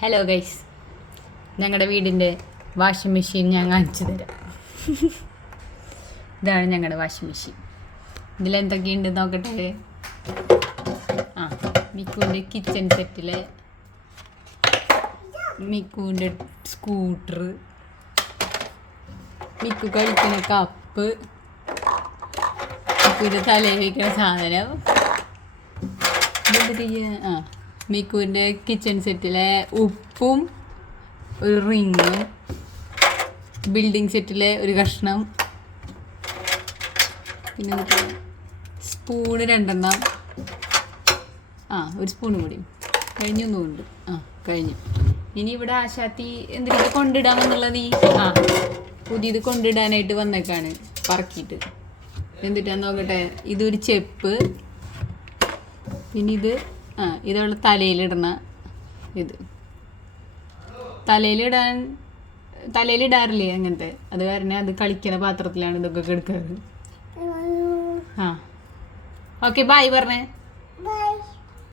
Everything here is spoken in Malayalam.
ഹലോ ഗൈസ്, ഞങ്ങളുടെ വീടിൻ്റെ വാഷിംഗ് മെഷീൻ ഞാൻ കാണിച്ചു തരാം. ഇതാണ് ഞങ്ങളുടെ വാഷിംഗ് മെഷീൻ. ഇതിലെന്തൊക്കെയുണ്ട് നോക്കട്ടെ. മിക്കുവിൻ്റെ കിച്ചൺ സെറ്റിലെ മിക്കുവിൻ്റെ സ്കൂട്ടർ, മിക്കു കഴിക്കുന്ന കപ്പ്, മിക്കുവിൻ്റെ തലയിൽ വയ്ക്കുന്ന സാധനം, മിക്കുവിൻ്റെ കിച്ചൺ സെറ്റിലെ ഉപ്പും ഒരു റിങ്ങും, ബിൽഡിംഗ് സെറ്റിലെ ഒരു കഷ്ണം, പിന്നെ സ്പൂണ് 2 ഒരു സ്പൂണും കൂടി കഴിഞ്ഞൊന്നുമുണ്ട്. കഴിഞ്ഞു. ഇനി ഇവിടെ ആശാത്തി എന്തിനൊക്കെ കൊണ്ടിടാമെന്നുള്ളത് പുതിയത് കൊണ്ടിടാനായിട്ട് വന്നേക്കാണ് പറക്കിയിട്ട്. എന്തിട്ടാന്ന് നോക്കട്ടെ. ഇതൊരു ചെപ്പ്, പിന്നെ ഇതവളെ തലയിലിടണ ഇത്. തലയിലിടാറില്ലേ അങ്ങനത്തെ, അത് കാരണം അത് കളിക്കുന്ന പാത്രത്തിലാണ് ഇതൊക്കെ എടുക്കാറ്. ഓക്കെ, ബായ് പറഞ്ഞേ.